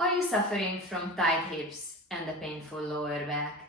Are you suffering from tight hips and a painful lower back?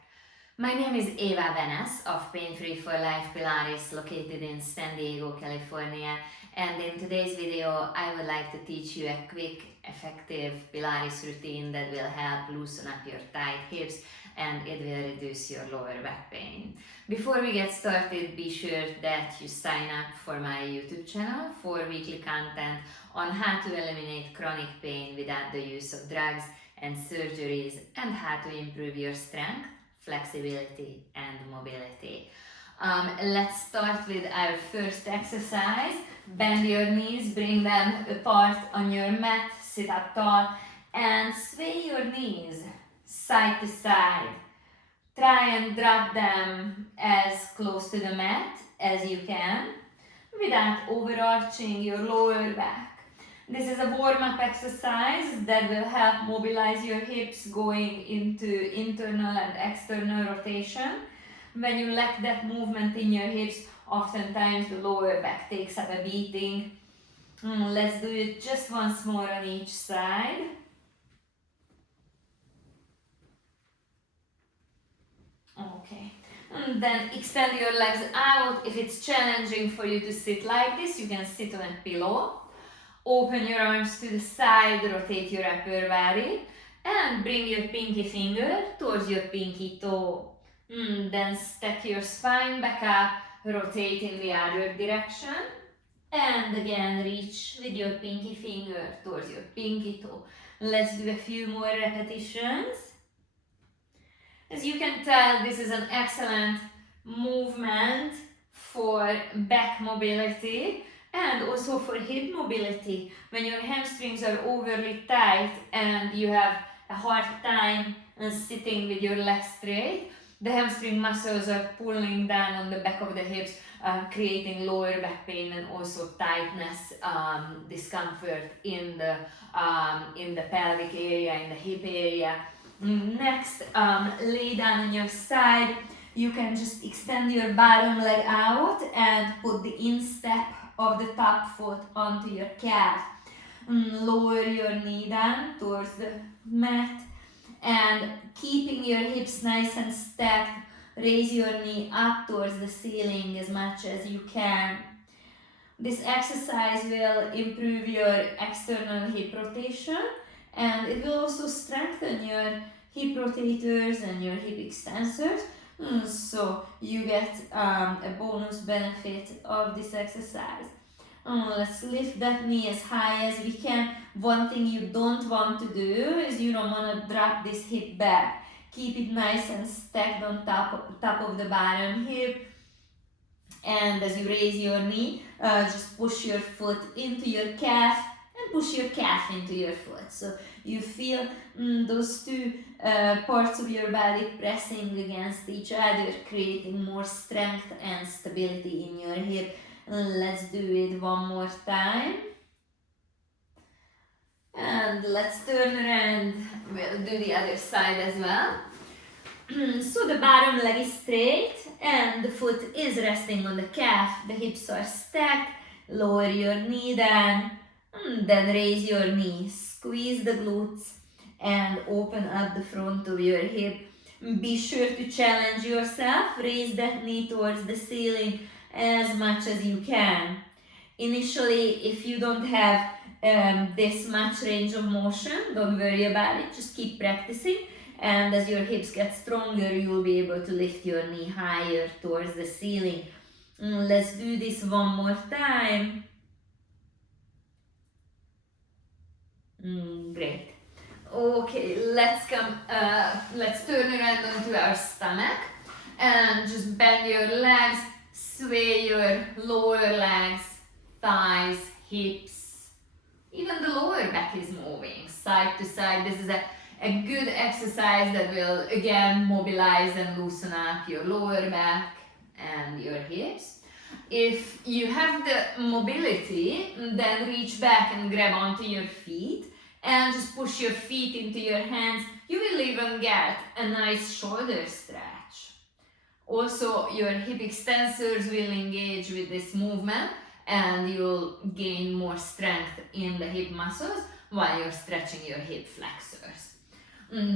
My name is Eva Venes of PainFree for Life Pilates located in San Diego, California, and in today's video I would like to teach you a quick, effective Pilates routine that will help loosen up your tight hips and it will reduce your lower back pain. Before we get started, be sure that you sign up for my YouTube channel for weekly content on how to eliminate chronic pain without the use of drugs and surgeries and how to improve your strength, flexibility and mobility. Let's start with our first exercise. Bend your knees, bring them apart on your mat, sit up tall and sway your knees side to side. Try and drop them as close to the mat as you can without overarching your lower back. This is a warm-up exercise that will help mobilize your hips going into internal and external rotation. When you lack that movement in your hips, oftentimes the lower back takes up a beating. Let's do it just once more on each side. Okay. And then extend your legs out. If it's challenging for you to sit like this, you can sit on a pillow. Open your arms to the side, rotate your upper body and bring your pinky finger towards your pinky toe. Then stack your spine back up, rotate in the other direction and again reach with your pinky finger towards your pinky toe. Let's do a few more repetitions. As you can tell, this is an excellent movement for back mobility and also for hip mobility. When your hamstrings are overly tight and you have a hard time sitting with your legs straight, the hamstring muscles are pulling down on the back of the hips, creating lower back pain and also tightness, discomfort in the pelvic area, in the hip area. Next, lay down on your side. You can just extend your bottom leg out and put the instep of the top foot onto your calf. Lower your knee down towards the mat and keeping your hips nice and stacked, raise your knee up towards the ceiling as much as you can. This exercise will improve your external hip rotation and it will also strengthen your hip rotators and your hip extensors. So you get a bonus benefit of this exercise. Let's lift that knee as high as we can. One thing you don't want to do is you don't want to drop this hip back. Keep it nice and stacked on top of the bottom hip. And as you raise your knee, just push your foot into your calf and push your calf into your foot. So you feel those two parts of your body pressing against each other, creating more strength and stability in your hip. Let's do it one more time. And let's turn around. We'll do the other side as well. So the bottom leg is straight and the foot is resting on the calf. The hips are stacked. Lower your knee down. Then raise your knee. Squeeze the glutes and open up the front of your hip. Be sure to challenge yourself. Raise that knee towards the ceiling as much as you can. Initially, if you don't have this much range of motion, don't worry about it. Just keep practicing. And as your hips get stronger, you will be able to lift your knee higher towards the ceiling. Let's do this one more time. Great. Okay, let's turn around onto our stomach and just bend your legs, sway your lower legs, thighs, hips. Even the lower back is moving side to side. This is a good exercise that will again mobilize and loosen up your lower back and your hips. If you have the mobility, then reach back and grab onto your feet and just push your feet into your hands. You will even get a nice shoulder stretch. Also, your hip extensors will engage with this movement and you'll gain more strength in the hip muscles. while you're stretching your hip flexors.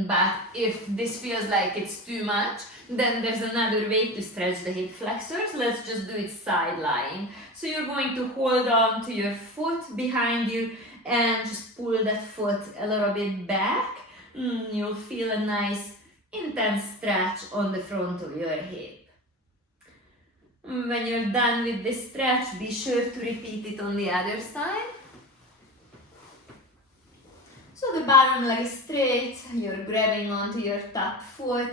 But if this feels like it's too much, then there's another way to stretch the hip flexors. Let's just do it side lying. So you're going to hold on to your foot behind you and just pull that foot a little bit back. You'll feel a nice intense stretch on the front of your hip. When you're done with this stretch, be sure to repeat it on the other side. So the bottom leg is straight, you're grabbing onto your top foot,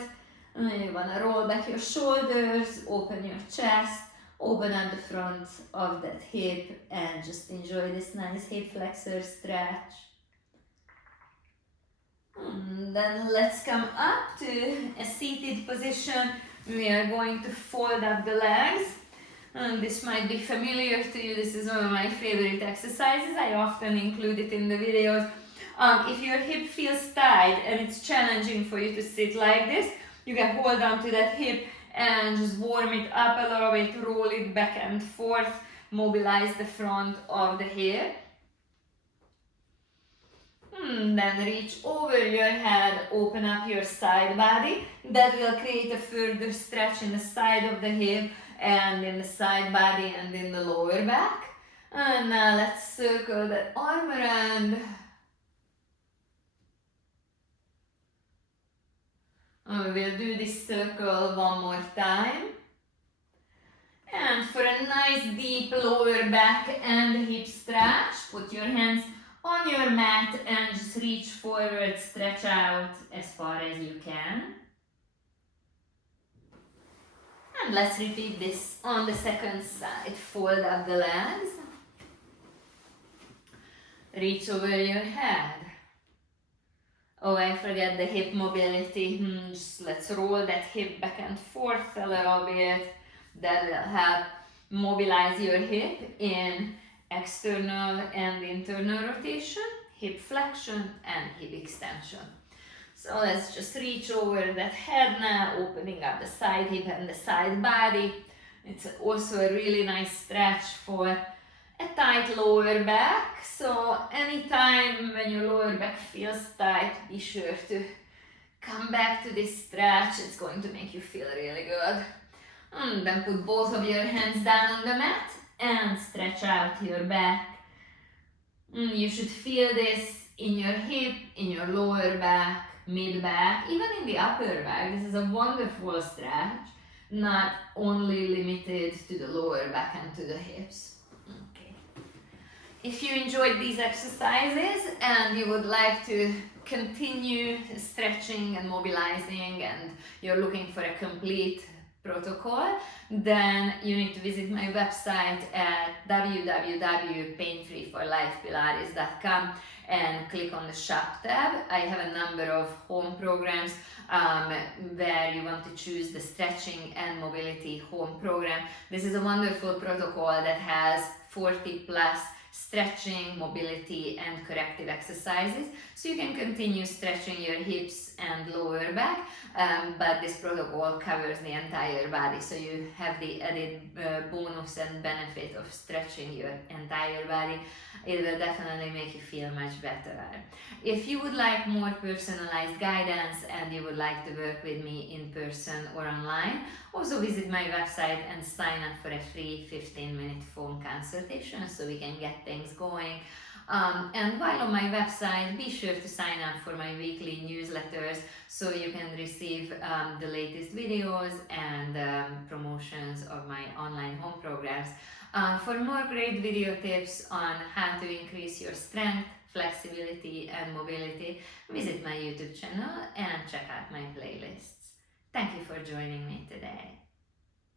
and you want to roll back your shoulders, open your chest, open up the front of that hip, and just enjoy this nice hip flexor stretch. Then let's come up to a seated position. We are going to fold up the legs. This might be familiar to you. This is one of my favorite exercises. I often include it in the videos. If your hip feels tight and it's challenging for you to sit like this, you can hold on to that hip and just warm it up a little bit, roll it back and forth, mobilize the front of the hip. Then reach over your head, open up your side body. That will create a further stretch in the side of the hip and in the side body and in the lower back. And now let's circle that arm around. And we will do this circle one more time. And for a nice deep lower back and hip stretch, put your hands on your mat and just reach forward, stretch out as far as you can. And let's repeat this on the second side. Fold up the legs. Reach over your head. Oh, I forget the hip mobility. Just let's roll that hip back and forth a little bit. That will help mobilize your hip in external and internal rotation, hip flexion and hip extension. So let's just reach over that head now, opening up the side hip and the side body. It's also a really nice stretch for a tight lower back. So anytime when your lower back feels tight, be sure to come back to this stretch. It's going to make you feel really good. Then put both of your hands down on the mat and stretch out your back. You should feel this in your hip, in your lower back, mid back, even in the upper back. This is a wonderful stretch, not only limited to the lower back and to the hips. Okay. If you enjoyed these exercises and you would like to continue stretching and mobilizing and you're looking for a complete protocol, then you need to visit my website at www.painfreeforlifepilates.com and click on the shop tab. I have a number of home programs where you want to choose the stretching and mobility home program. This is a wonderful protocol that has 40 plus stretching, mobility and corrective exercises, so you can continue stretching your hips and lower back, but this protocol covers the entire body, so you have the added bonus and benefit of stretching your entire body. It will definitely make you feel much better. If you would like more personalized guidance and you would like to work with me in person or online, also visit my website and sign up for a free 15-minute phone consultation so we can get things going. And while on my website, be sure to sign up for my weekly newsletters so you can receive the latest videos and promotions of my online home programs. For more great video tips on how to increase your strength, flexibility and mobility, visit my YouTube channel and check out my playlists. Thank you for joining me today.